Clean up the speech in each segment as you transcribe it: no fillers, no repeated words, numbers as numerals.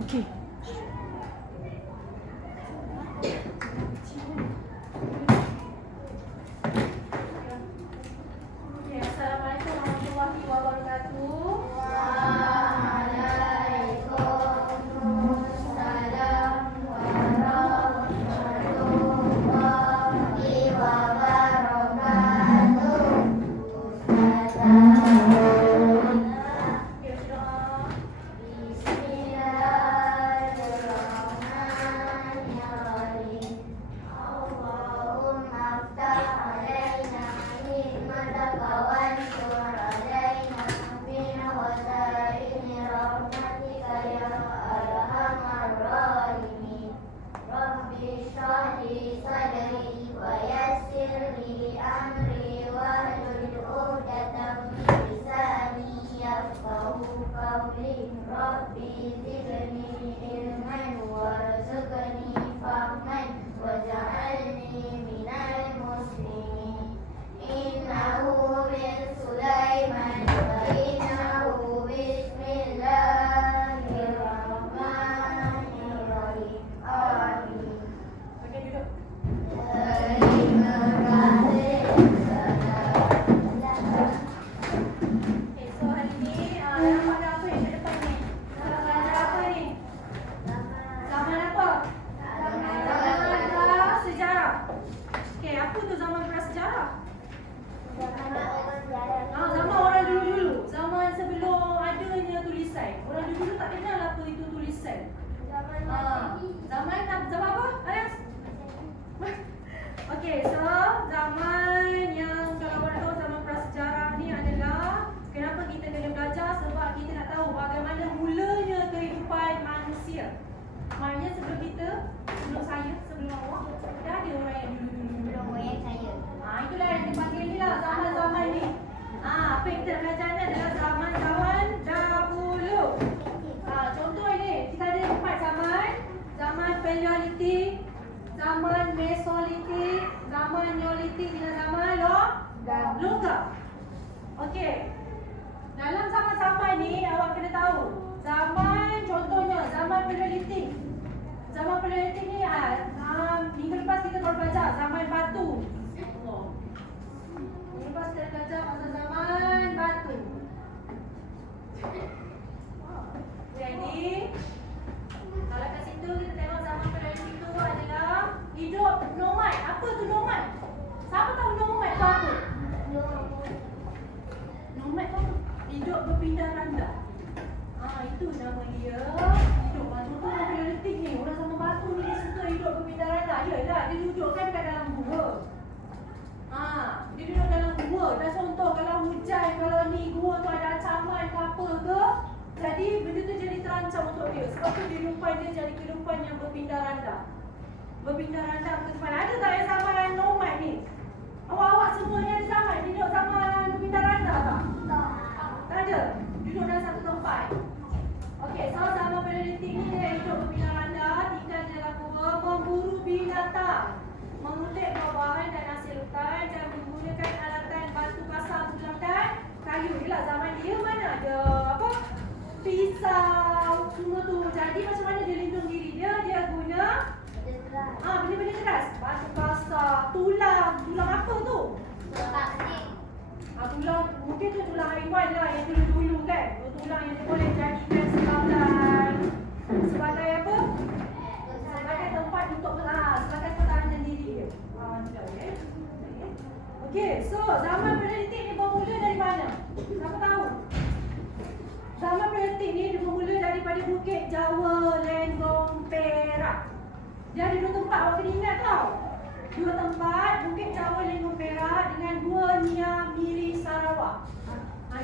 Okey. Assalamualaikum warahmatullahi wabarakatuh. Rabbi zidni ilman warzuqni fahman waj'alni minal muslimin. Innahu min Sulaiman wa innahu bismillahirrahmanirrahim. Amin. Okey, duduk. Terima kasih. Okey, so hari ni dalam pada apa yang kat depan ni? Dalam belajar apa ni? Zaman apa? Zaman prasejarah. Okey, apa tu zaman prasejarah? Zaman orang dulu-dulu. Zaman sebelum adanya tulisan. Orang dulu-dulu tak kenal apa itu tulisan. Zaman apa? Ayas? Okey, so zaman yang kalau awak tahu zaman prasejarah ni adalah kenapa kita kena belajar, sebab kita nak tahu bagaimana mulanya kehidupan manusia. Maknanya sebelum kita, sebelum saya, sebelum awak, dah ada orang yang dulu-dulu. Itulah yang dipanggil ni lah zaman-zaman ni. Apa yang kita belajar ni adalah zaman-zaman dahulu. Contoh ini, kita ada 4 zaman. Zaman Paleolitik, zaman Mesolitik, zaman Neolitik dengan zaman Logam. Okey. Dalam zaman-zaman ni awak kena tahu. Zaman contohnya zaman Paleolitik. Zaman Paleolitik ni minggu lepas kita baru belajar zaman batu. Minggu lepas kita belajar pasal zaman batu. Jadi kalau kat situ kita tengok zaman Paleolitik tu adalah hidup nomad. Apa tu nomad? Siapa tahu nomad tu apa? Nomad tu hidup berpindah randa. Itu nama dia. Hidup batu tu orang Paleolitik ni. Orang zaman batu ni dia suka hidup berpindah randa. Yalah, dia duduk kan dekat dalam gua. Dia duduk dalam gua. Dan contoh kalau hujan, kalau ni gua tu ada ancaman ke apa ke, jadi benda tu jadi terancam untuk dia. Sebab tu kehidupan dia jadi kehidupan yang berpindah randa. Berpindah randa ke depan. Ada tak yang zaman nomad ni? Awak-awak semua ni ada zaman hidup zaman berpindah randa tak? Tak ada. Duduk dalam satu tempat. Okey, so zaman Paleolitik ni dia hidup berpindah randa, tinggal di dalam gua, memburu binatang, mengutip buah-buahan dan hasil hutan dan menggunakan alatan batu kasar, tulang dan kayu. Inilah zaman dia mana ada apa? Pisau, semua tu. Jadi macam mana dia lindung diri dia? Dia guna benda-benda keras. Batu kasar, tulang apa tu? Tulang, mungkin tu tulang haiwan lah yang dulu-dulu kan. Tulang yang dia boleh jadikan sebagai apa? Sebagai tempat untuk sebagai pertahanan diri dia. Okey, so zaman Paleolitik ni bermula dari mana? Siapa tahu? Zaman Paleolitik ni dia bermula daripada Bukit Jawa, Lenggong, Perak. Dia ada 2 tempat, awak kena ingat tau. 2 tempat, Bukit Jawa, Lenggong, Perak dengan Gua Niam, Miri, Sarawak.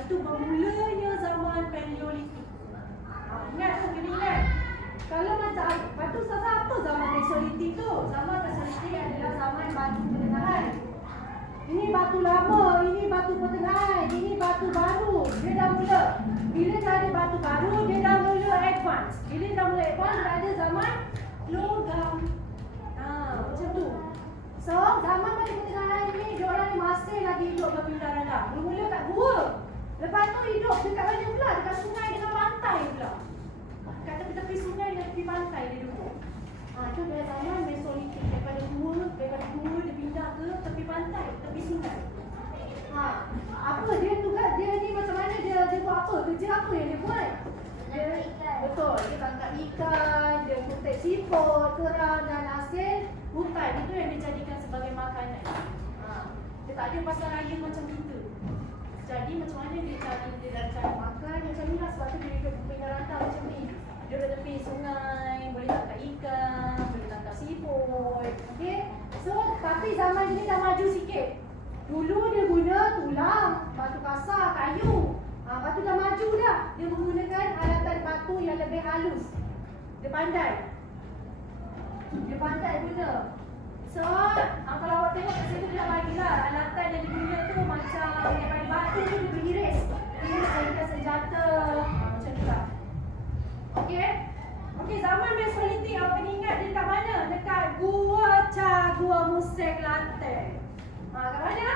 Itu bermulanya zaman Paleolitik. Ingat tu, kena ingat. Kalau macam, lepas tu apa zaman Mesolitik tu? Zaman Mesolitik adalah zaman batu pertengahan. Ini batu lama, ini batu pertengahan, ini batu baru. Dia dah mula. Bila dah ada batu baru, dia dah mula advance. Bila dah mula advance, dah ada zaman logam. Macam tu. So, zaman batu pertengahan ni, diorang ni masih lagi hidup berpindah randa. Bermula kat gua. Lepas tu hidup dekat mana pula? Dekat sungai dengan pantai pula. Kat tepi-tepi sungai ikan, dia kutip siput, kerang dan hasil hutan. Itu yang dijadikan sebagai makanan. Dia tak ada pasal raya macam kita. Jadi macam mana dia cari makan macam ni lah. Sebab tu dia hidup pinggir rantau macam ni. Dia duduk tepi sungai, boleh tangkap ikan, boleh tangkap siput. Okay. So tapi zaman ni dah maju sikit. Dulu dia guna tulang, batu kasar, kayu. Lepas tu dah maju dah. Dia menggunakan alatan batu yang lebih halus. Dia pandai. Dia pandai guna. So, kalau awak tengok kat situ dia bagilah alatan yang diguna tu macam daripada batu tu dia beriris. Iris jadikan senjata. Macam tu lah. Okey. Okey, zaman Mesolitik awak kena ingat dia dekat mana? Dekat Gua Gua Musek Kelantan. Kat mana?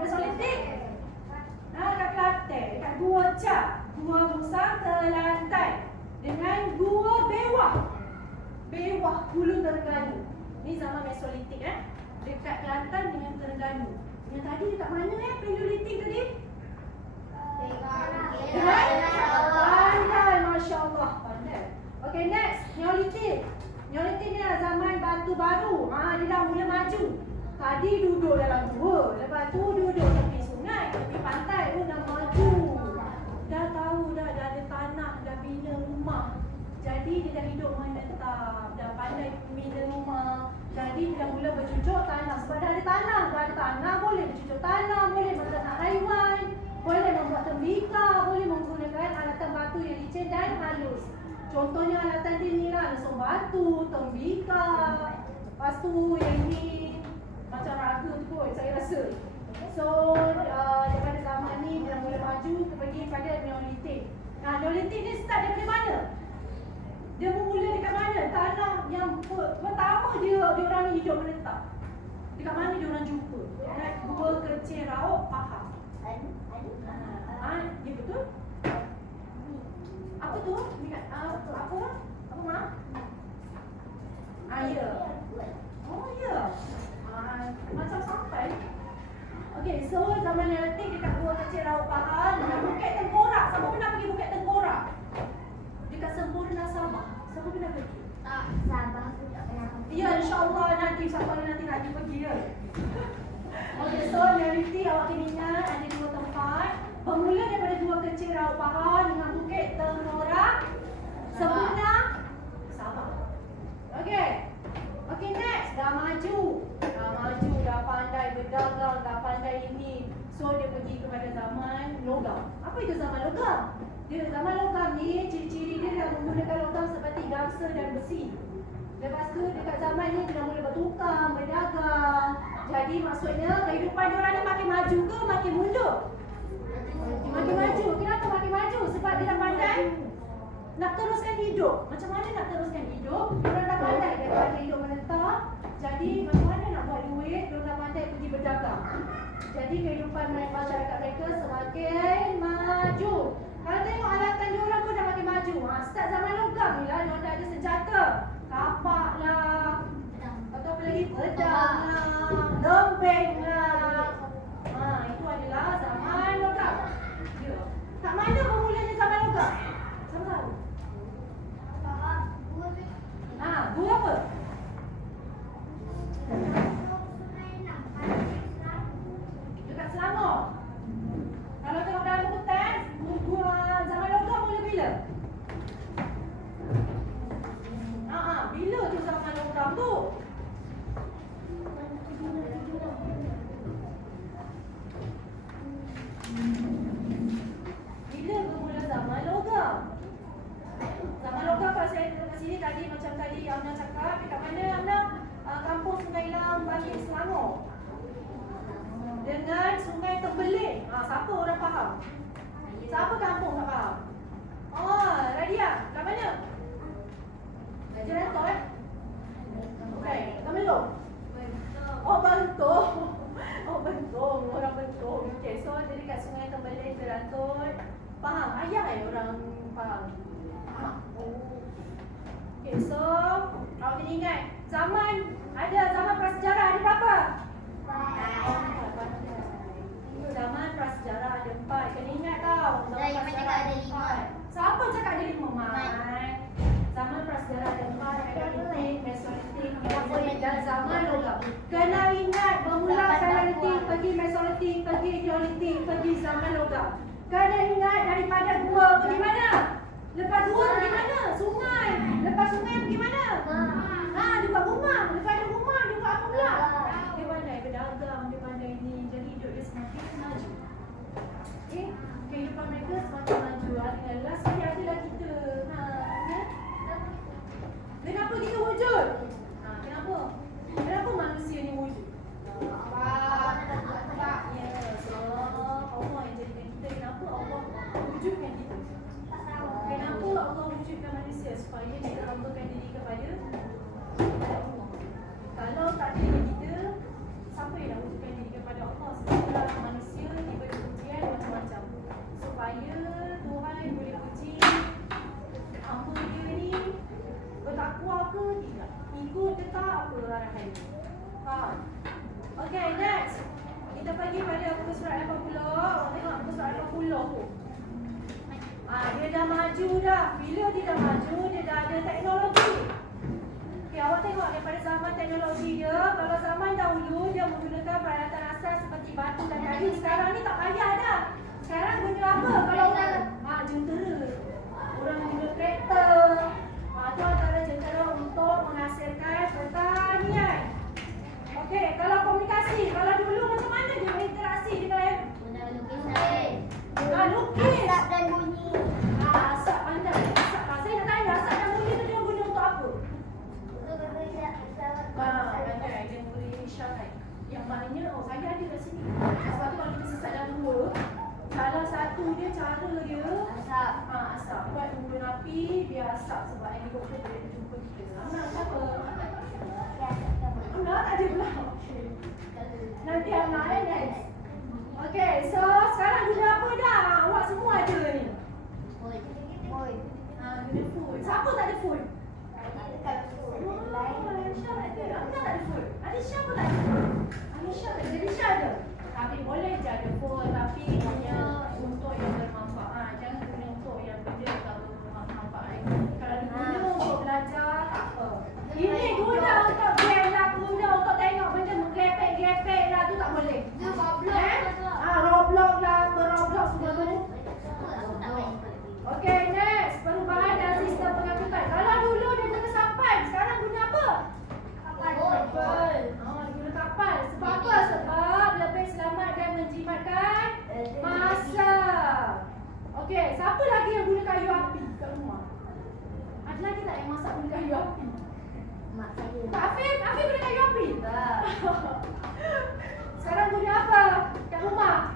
Mesolitik. Dekat Kelantan, dekat Gua Gua Musang Kelantan dengan Gua Bewah Hulu Terengganu. Ni zaman Mesolitik dekat Kelantan dengan Terengganu. Yang tadi dekat mana Paleolitik tadi? Pandai, masya-Allah, pandai. Okay, next, Neolitik. Neolitik ni adalah zaman batu baru. Dia dah mula maju. Tadi duduk dalam gua, lepas tu duduk tepi sungai, tepi pantai pun dah maju. Dah tahu dah ada tanah, dah bina rumah. Jadi dia dah hidup menetap, dah pandai bina rumah. Jadi dia dah mula bercucuk tanah. Sebab dah ada tanah, boleh bercucuk tanah, boleh menternak haiwan, boleh membuat tembika, boleh menggunakan alatan batu yang licin dan halus. Contohnya alatan dia ni lah, lesung batu, tembika. Lepas tu yang ni macam raga tu kot saya rasa. So daripada zaman ni dia mula maju pergi pada Neolitik. Neolitik ni start daripada mana? Dia bermula dekat mana? Tanah yang pertama dia orang ni hidup menetap. Dekat mana dia orang jumpa? Dekat Gua Kecil Rauk Pahang. Ya betul? Apa tu? Apa? Apa mak? Ya. Oh ya. Macam sampai. Okey, so zaman Neolitik dekat Gua Kecil Rauk Pahang dengan Bukit Tengkorak. Siapa pernah pergi Bukit Tengkorak? Dekat Sempurna Sabah. Siapa pernah pergi? Sabah aku tak pernah pergi. Ya, insya-Allah nanti siapa nanti pergi ya. Okey, so Neolitik awak kena ingat ada dua tempat. Bermula daripada Gua Kecil Rauk Pahang dengan Bukit Tengkorak, Sempurna Sabah. Okey. Okey, next. Dah maju, dah pandai berdagang, dah pandai ini. So dia pergi kepada zaman logam. Apa itu zaman logam? Zaman logam ni ciri-ciri dia dah menggunakan logam seperti gangsa dan besi. Lepas tu dekat zaman ni dia dah mula bertukang, berdagang. Jadi maksudnya kehidupan dia orang ni makin maju ke makin mundur? Makin maju. Kenapa makin maju? Sebab dia dah pandai nak teruskan hidup. Macam mana nak teruskan hidup? Dia orang dah pandai daripada hidup menetap. Jadi macam mana nak buat duit? Dia orang dah pandai pergi berdagang. Jadi kehidupan masyarakat mereka semakin maju. Kalau tengok alatan dia orang pun dah makin maju. Start zaman logam ni lah, dia orang dah ada senjata. Kapak lah. Atau apa lagi? Pedang lah. Lembing lah. Itu adalah zaman logam. Ya. Kat mana bermulanya zaman logam? Siapa tahu? Gua apa? Dekat Selangor. Kalau tengok dalam hutan, gua zaman logam mula bila? Bila tu zaman logam tu? Bila bermula zaman logam? Zaman logam kalau saya duduk kat sini tadi macam tadi Amna cakap, dekat mana Amna? Kampung Sungai Lam, Bangil, Selangor. Dengan Sungai Tembeling. Siapa orang faham? Siapa kampung tak faham? Radia, kat mana? Raja Rantor Bukan, Temelung? Bentong. Bentong, orang Bentong. Okay, so dia dekat Sungai Tembeling, Berantut. Faham? Ayah orang faham? Okay, so awak kena ingat zaman prasejarah ada berapa? 4. Zaman prasejarah ada 4. Kena ingat tau. Zaman prasejarah ada 5. Siapa cakap ada 5? Mai. Zaman daripada gua pergi mana? Lepas gua pergi mana? Sungai. Lepas sungai pergi mana? Dia buat rumah. Lepas ada rumah, dia buat apa pula? Dia pandai berdagang, dia pandai ni. Jadi hidup dia semakin maju. Okay? Kehidupan mereka semakin maju. Dengan last sekali adalah kita. Ya? Kenapa kita wujud? Kenapa? Kenapa manusia ni wujud? Ya, so Allah yang jadikan kita. Kenapa Allah wujudkan kita? Kenapa Allah wujudkan manusia? Supaya kita hambakan diri kepada Allah. Kalau tak ada kita, siapa yang nak wujudkan diri kepada Allah? Setelah manusia diberi ujian macam-macam, supaya Tuhan boleh uji hamba dia ni bertakwa ke tidak, ikut ke tak apa arahan dia. Faham? Okay, next. Kita pergi pada muka surat 80. Awak tengok muka surat 80 tu. Dia dah maju dah. Bila dia dah maju, dia dah ada teknologi. Okay, awak tengok daripada zaman teknologi dia. Kalau zaman dahulu, dia menggunakan peralatan asas seperti batu dan kayu. Sekarang ni tak payah dah. Sekarang guna apa? Kalau orang jentera. Orang guna kereta. Itu antara jentera untuk menghasilkan pertanian. Okey, kalau komunikasi, kalau dulu macam mana dia berinteraksi dengan lukis. Asap dan bunyi. Asap pandai. Asap. Saya nak tanya, asap dan bunyi tu dia guna untuk apa? Pandai. Dia beri isyarat. Yang maknanya, saya ada kat sini. Sebab tu kalau kita sesat dalam dua, salah satu dia cara dia Asap. asap. Buat unggun api, dia asap sebab helikopter boleh jumpa kita. Siapa? Tak ada pula. Nanti anak next. Okay, so sekarang guna apa dah? Awak semua ada ni. Phone. Guna phone. Siapa tak ada phone? Aisyah tak ada. Amina tak ada phone. Aisyah pun tak ada. Aisyah tak ada. Jadi Aisyah ada. Tapi boleh je ada phone. Tapi hanya untuk yang bermanfaat. Jangan guna untuk yang benda yang tak bermanfaat. Kalau diguna untuk belajar, tak apa. Ini guna untuk game lah. Guna untuk tengok benda menggepek-gepek lah. Tu tak boleh. Roblox lah. Beroblox semua tu. Okay, next. Perubahan dalam sistem pengangkutan. Kalau dulu dia guna sampan, sekarang guna apa? Kapal. Dia guna kapal. Sebab apa? Sebab lebih selamat dan menjimatkan masa. Okay, siapa lagi yang guna kayu api kat rumah? Ada lagi tak yang masak guna kayu api? Mak saya. Tak, Afif guna kayu api? Tak. Sekarang guna apa kat rumah?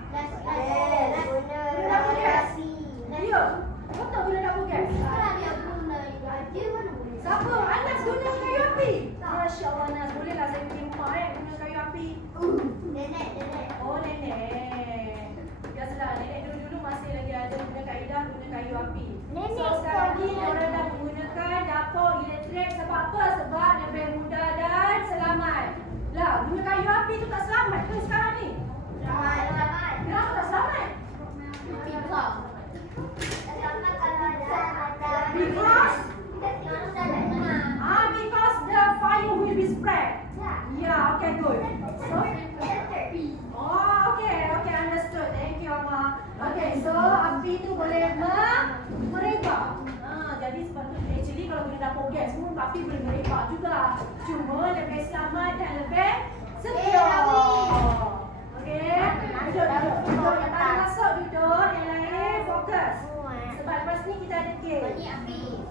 Guna nasi. Ya. Betul guna dapur gas? Siapa? Anas guna kayu api? Masya Allah Anas, bolehlah saya pergi rumah guna kayu api. Nenek. Oh nenek. Biasalah nenek dulu masih lagi ada guna kaedah guna kayu api. Nenek So sekarang ni pun. orang dah menggunakan dapur elektrik. Sebab apa? Sebab lebih mudah dan selamat. Lah, guna kayu api tu tak selamat ke sekarang ni? Selamat. Kenapa tak selamat? Because the fire will be spread. Yeah, okay, good. So, okay, understood. Thank you, Amma. Okay, so api tu boleh merebak. Jadi sebab tu actually kalau guna dapur gas pun api boleh merebak juga. Cuma lebih selamat dan lebih secure. Okay, duduk. Yang paling masuk duduk, yang lain fokus. Sebab lepas ni kita ada game.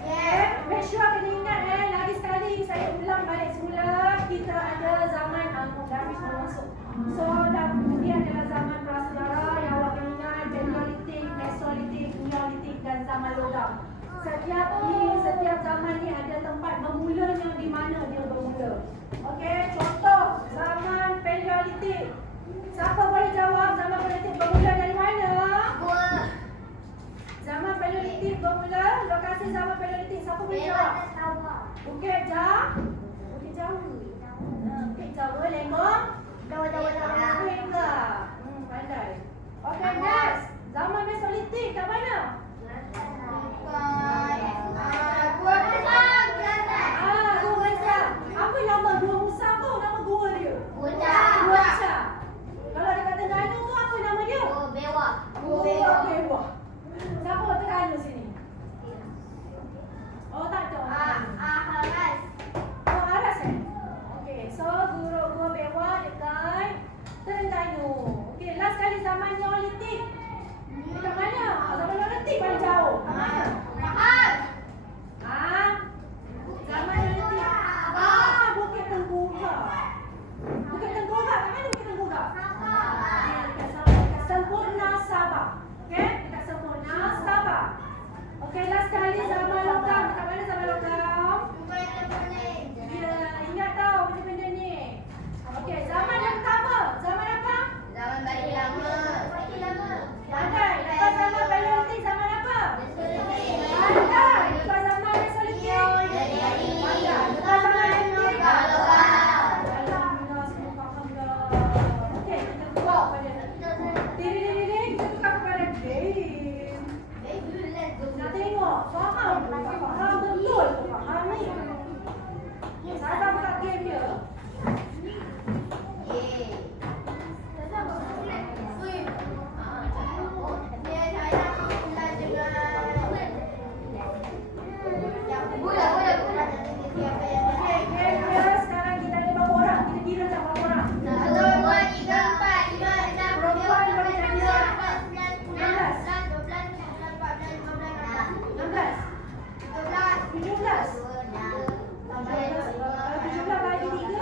Okay, make sure kena ingat lagi sekali saya ulang balik semula. Kita ada zaman Darwish belum masuk. So ini adalah zaman prasejarah yang awak kena ingat. Paleolitik, Mesolitik, Neolitik dan zaman logam. Setiap zaman ni ada tempat bermulanya di mana dia bermula. Okay, contoh zaman Paleolitik. Siapa boleh jawab zaman Paleolitik bermula dari mana? Zaman Paleolitik bermula, lokasi zaman Paleolitik siapa boleh jawab? Bukit Jawa. Bukit Jawa, Lembong. Pandai. Okay, next. Zaman Mesolitik kat mana? Gua Besar. Apa nama Gua Musa tu? Nama gua dia? Gua Besar. Kalau dekat Terengganu tu apa nama dia? Gua Bewak. 17 bagi 3.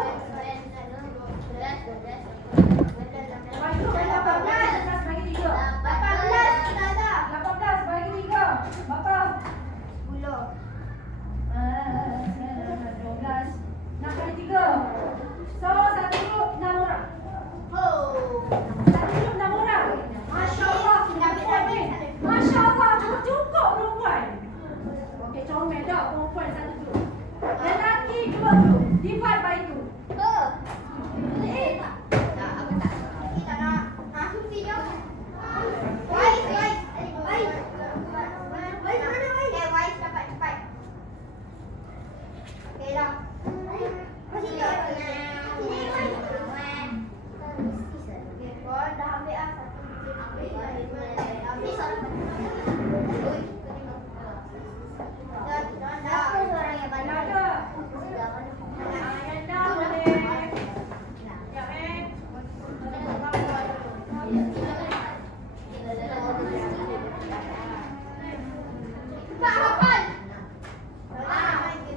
Bagi 18 bagi 3. 18 bagi 3. Berapa? 12. 6 kali 3. So, satu grup 6 orang. Satu grup 6 orang. Masya Allah, perempuan ni. Masya Allah, cukup perempuan. Okey, comel dah perempuan satu grup. Lelaki 2 grup. Divide by 2.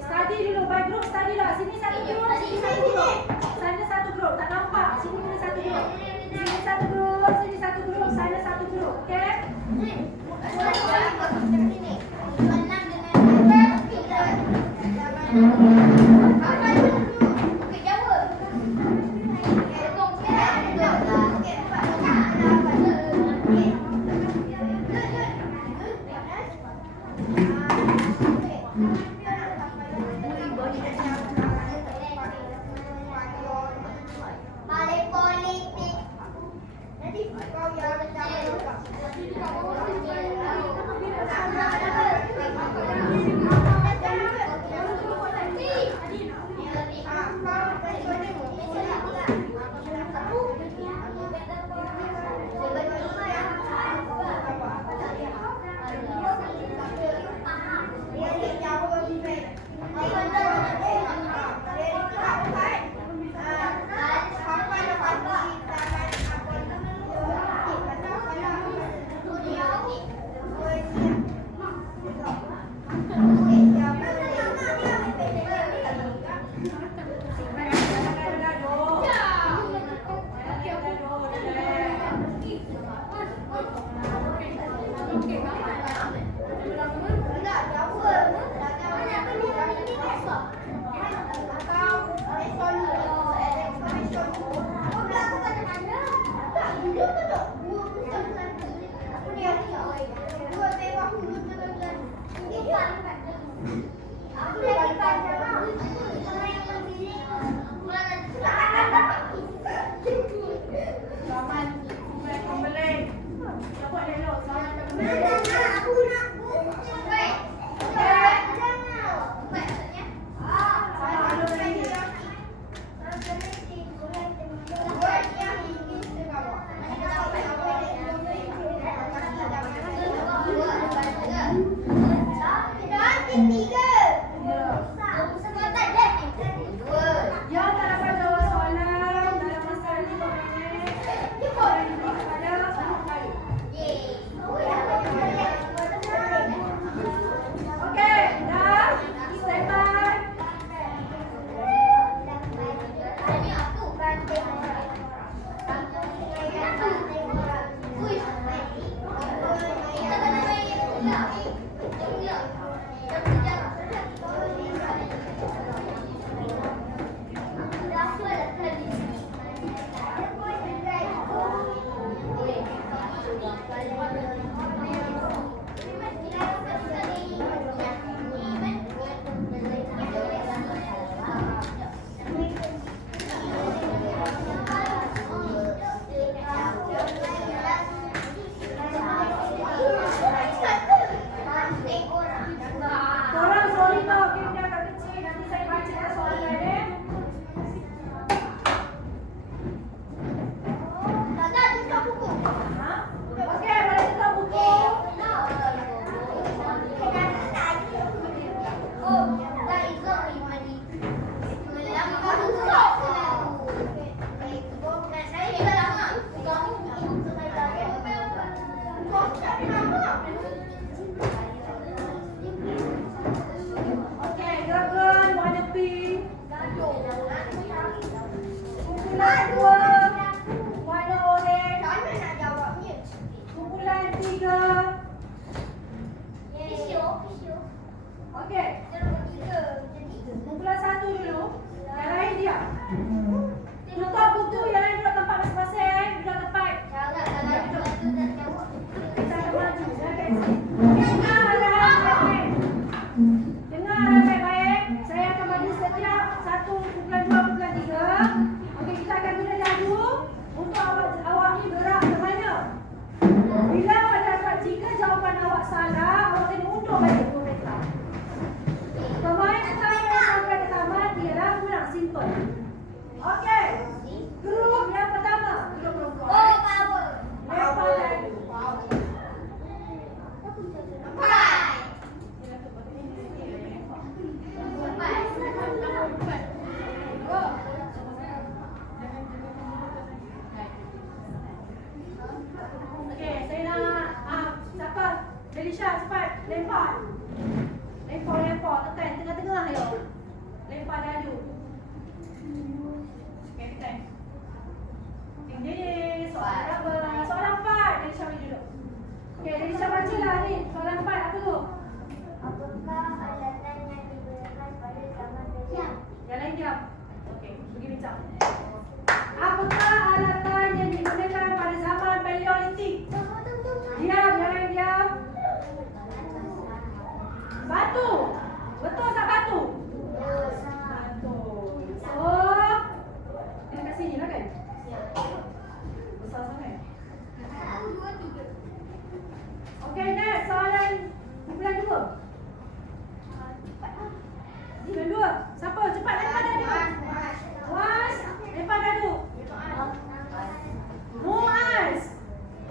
Study dulu, by group study lah. Sini satu group, sini satu group. Sana satu group, tak nampak. Sini mana satu group. Sini satu group, sini satu group, sana satu group. Okey? Balik politik. Nanti kau yang Yang tak dapat jawab soalan dalam masa 5 minit, boleh diberi kepada guru lain. Okey, dah? Stand by. Okey. Kumpulan satu dulu. Yang lain diam. Tutup buku, yang lain duduk tempat masing-masing. Duduk tempat. Kita akan maju. Dengar baik-baik. Saya akan bagi setiap 1, kumpulan 2, kumpulan 3. Okey, kita akan guna jadu untuk awak ni gerak ke mana. Bila dapat 3 jawapan awak salah, awak kena undur balik komentar. Pemain pertama yang sampai ke tamat ialah kurang simple. Okey. Grup yang pertama, grup perempuan. Lempar jadu. Okey, saya nak siapa? Delisha cepat lempar. Lempar tekan tengah-tengah yo. Lempar dadu. Okey, tekan. Ini soalan apa? Soalan 4. Delisha bagi dulu. Okey, Delisha bacalah ni. Soalan 4 apa tu? Apakah alatan yang digunakan pada zaman dahulu? Yang lain diam. Okey, pergi bincang. Apakah alatan yang digunakan pada zaman Paleolitik? Diam, yang lain diam. Batu. Betul tak batu? Betul. So, dia dekat sini lah kan? Besar sangat. Okey, next. Soalan kumpulan 2. Kumpulan 2. Siapa? Cepat lempar dadu. Was. Lempar dadu. Muaz.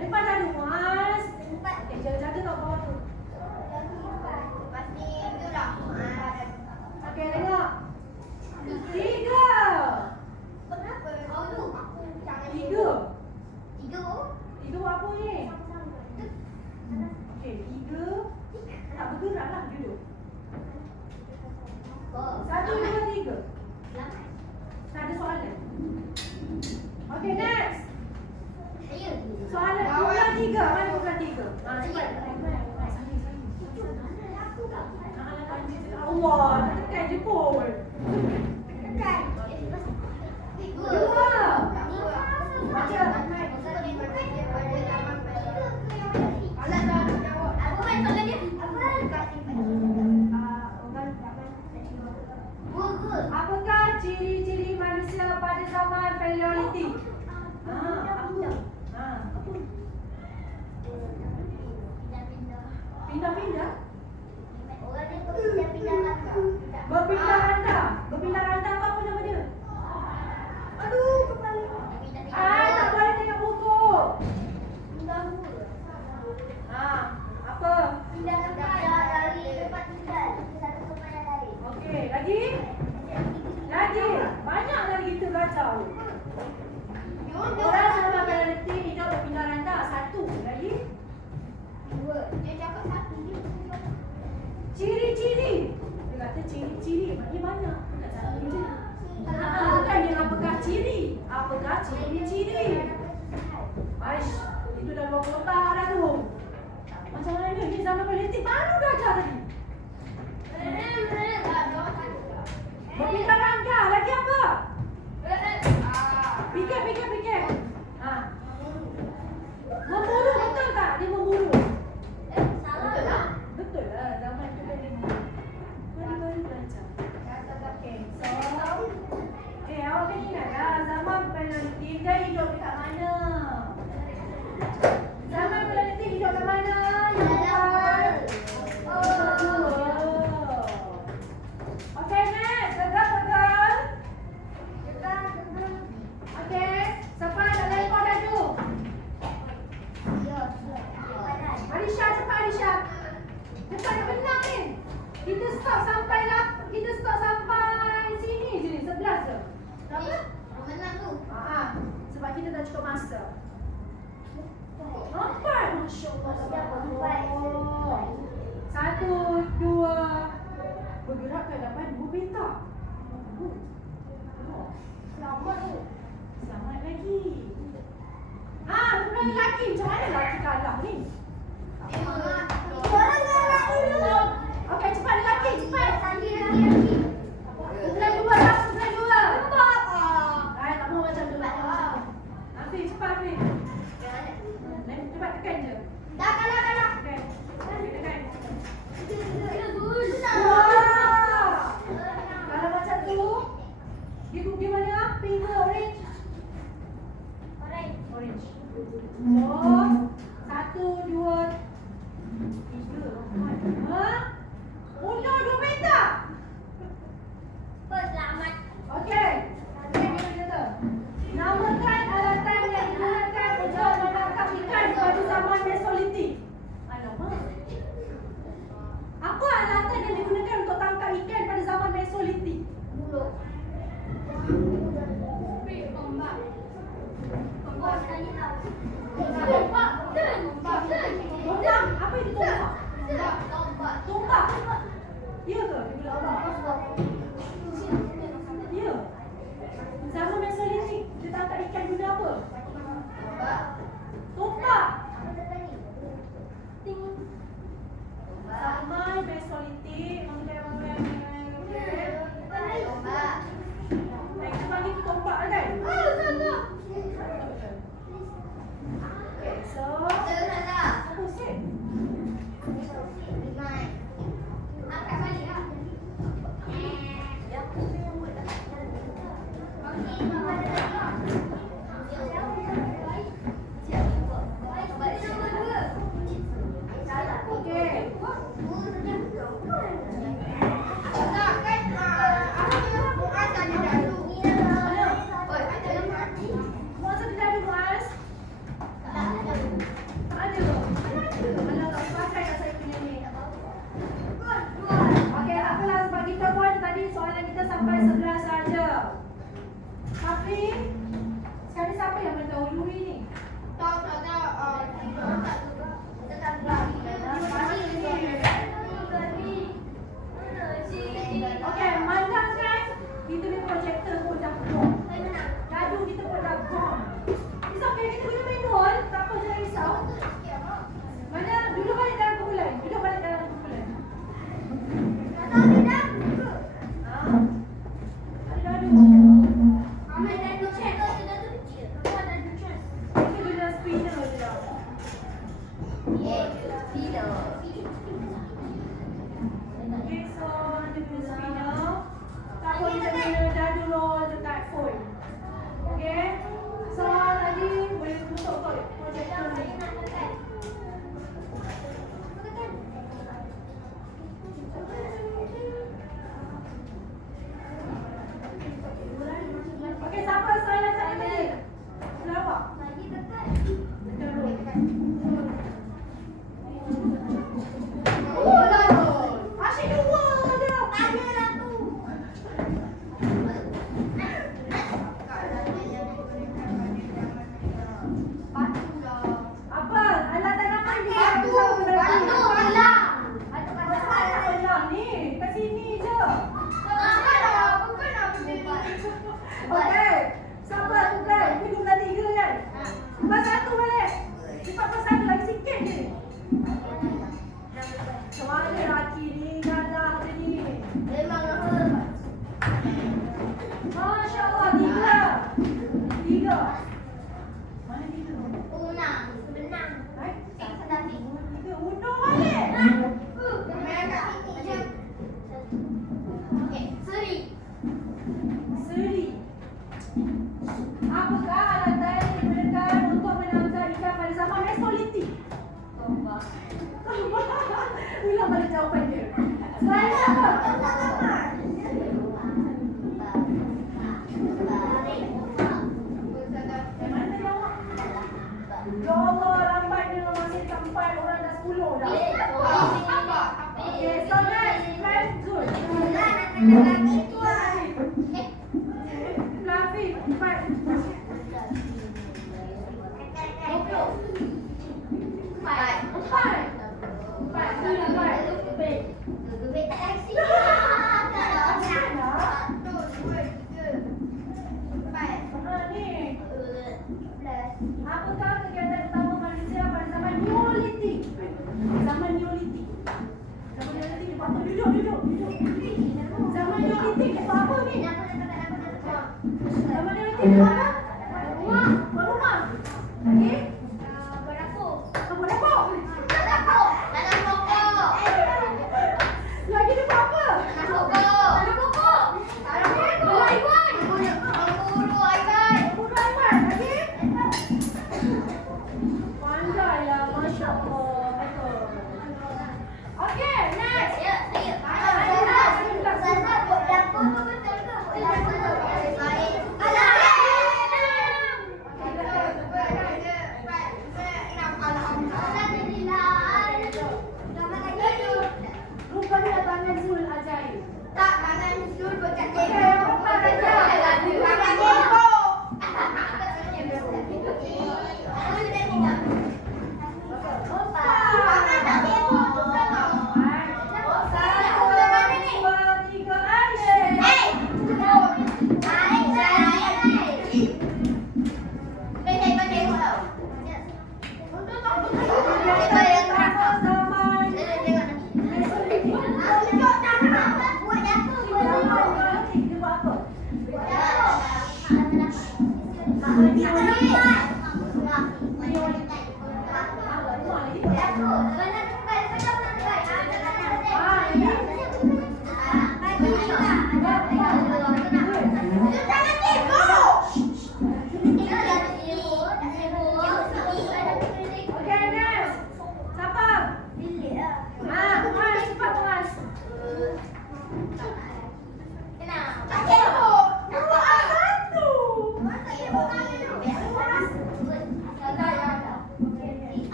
Lempar dadu. Muaz. Okey, jaga-jaga tak bawah tu. Okey, tengok. 3. 3 buat apa ni? Okey, 3. Tak bergerak lah duduk. 1, 2, 3. Tak ada soalan. Okey, next. Soalan kumpulan 3. Mana kumpulan 3? Cepat. Allah, tekan je pun. 2. Baca. Apakah ciri-ciri manusia pada zaman Paleolitik? Apa? Pindah-pindah? Berpindah rantau. Berpindah rantau apa nama dia? Aduh, kepala. Tak boleh tengok buku. Apa? Okey, lagi? Banyak lagi kita belajar. Orang sama Paleolitik hidup berpindah rantau. 1. Lagi? 2. Ciri-ciri. Dia kata ciri-ciri. Maknanya banyak. Bukan dia apakah ciri. Apakah ciri-ciri. Aish, itu dah 2 kotak dah tu. Macam mana ni zaman politik baru belajar tadi. Berpindah rangka. Lagi apa? Fikir. Memburu betul tak? Dia memburu. Betul lah. Zaman tu kan dia baru belajar. Okay, so awak kan ingat lah zaman Paleolitik dia hidup dekat mana? Zaman Paleolitik hidup kat mana? Okay, next. Tegak. Okay, siapa nak lempar dadu? Alisha, cepat Alisha. Cepat nak menang ni. Kita stop sampai sini je ni, 11 je. Berapa? Sebab kita dah cukup masa. 4. Masya Allah. 1, 2. Bergerak ke hadapan 2 petak. Selamat lagi. Bukan lelaki. Macam mana lelaki kalah ni? Okey, cepat lelaki. Ya. Zaman Mesolithic, kita tangkap ikan guna apa? Topak. Ting. Zaman Mesolithic, kita panggil topak kan? Okay, so apa set? Okay. Masa tidak ada Muaz? Tak ada. Alah, tak pakai kat saya punya ni. Okey, tak apalah sebab kita pun tadi soalan kita sampai 11 saja. Tapi sekarang siapa yang mendahului ni? Okey, mandangkan kita ni projektor pun dah gone. Gaduh kita pun dah gone. It's okay, kita boleh main gol. Tak apa, jangan risau. Mana duduk balik dalam kumpulan. Duduk balik dalam kumpulan. Kita guna spinner je dah. Okay, so nanti guna spinner. Tak apa, kita guna dadu roll dekat phone. Okay. So tadi boleh tutup kot projektor ni. Okey, siapa soalan tadi tadi? Kenapa? Asyik dua je. Apa? Alah tanaman dia. Alah ni, kat sini je. Okey. Siapa tukar? Ini 23 kan? 41 balik. 41 lagi sikit je. Macam mana lelaki ni? Gadah macam ni. Masya Allah, 3. Mana 3? Baik. 3. Undur balik. Seri. Apakah alatan yang digunakan untuk menangkap ikan pada zaman Mesolithic? Ulang balik jawapan dia. Selain apa? Mana jawab? Ya Allah, lambatnya masih tempat orang dah 10 dah. Okay, so next, very good. Fluffy, 4. 4. Ni. Apakah kegiatan utama manusia pada zaman Neolithic? Zaman Neolithic. Zaman Neolithic dia buat apa? Duduk. Zaman Neolithic dia buat apa ni? Zaman Neolithic dia buat apa? Buat rumah. Okey? Buat dapur. Lagi dia buat apa? Tanam pokok. Buru Aiman. Lagi? Pandailah, Masya Allah. Betul. Okey, next. Okey, Anas. Siapa? Mas, cepat Mas.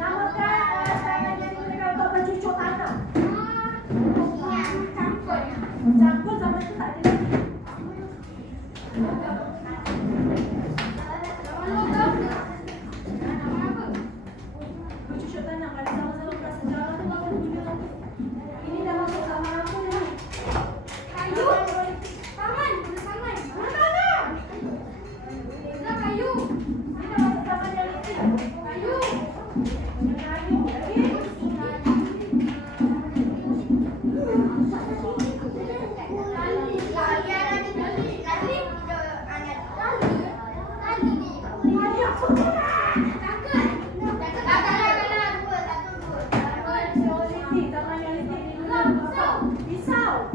Namakan saya nyanyi dengan Bapak Cucuk Tanah. Campur sama itu tak ada lagi. Cucuk Tanah kalau sama-sama kelas sejarah tu baru punya. Ini dah masuk sama aku dah. Kayu. Tangan. Mana? Dah kayu. Ini dah masuk sama dia lagi. Kayu. Kayu lagi. Lagi aku tu lah. Soliti, tangan yang litik ni dulu. Apa? Pisau.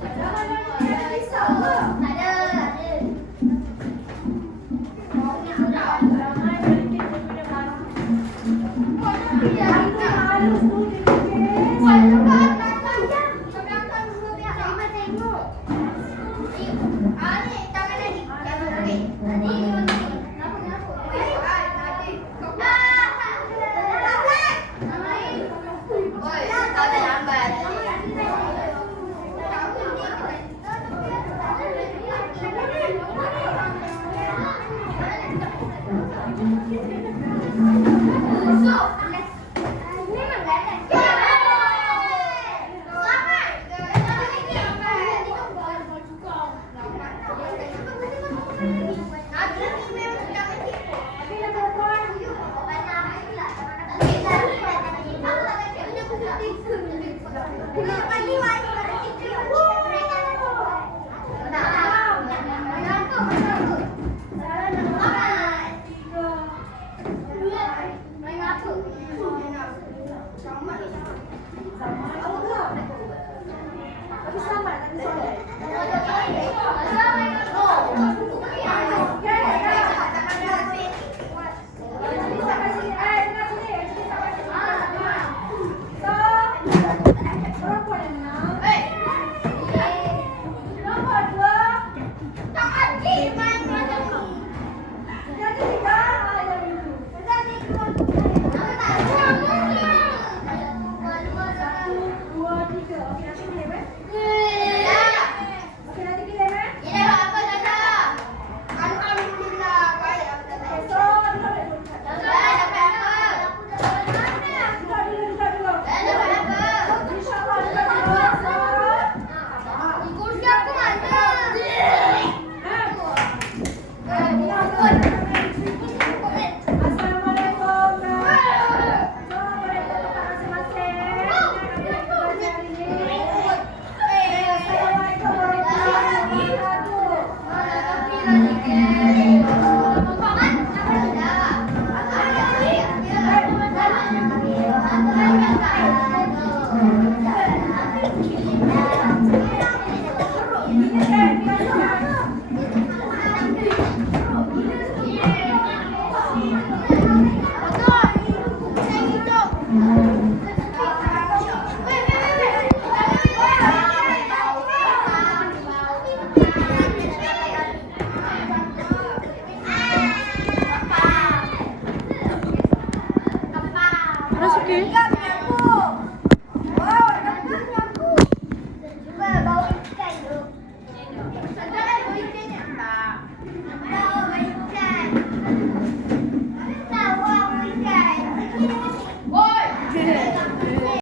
Tangan yang litik ada pisau ke? Tangan yang litik dia punya batu. Batu halus tu dia lukis. Sama juga. Tapi sama, tapi solat.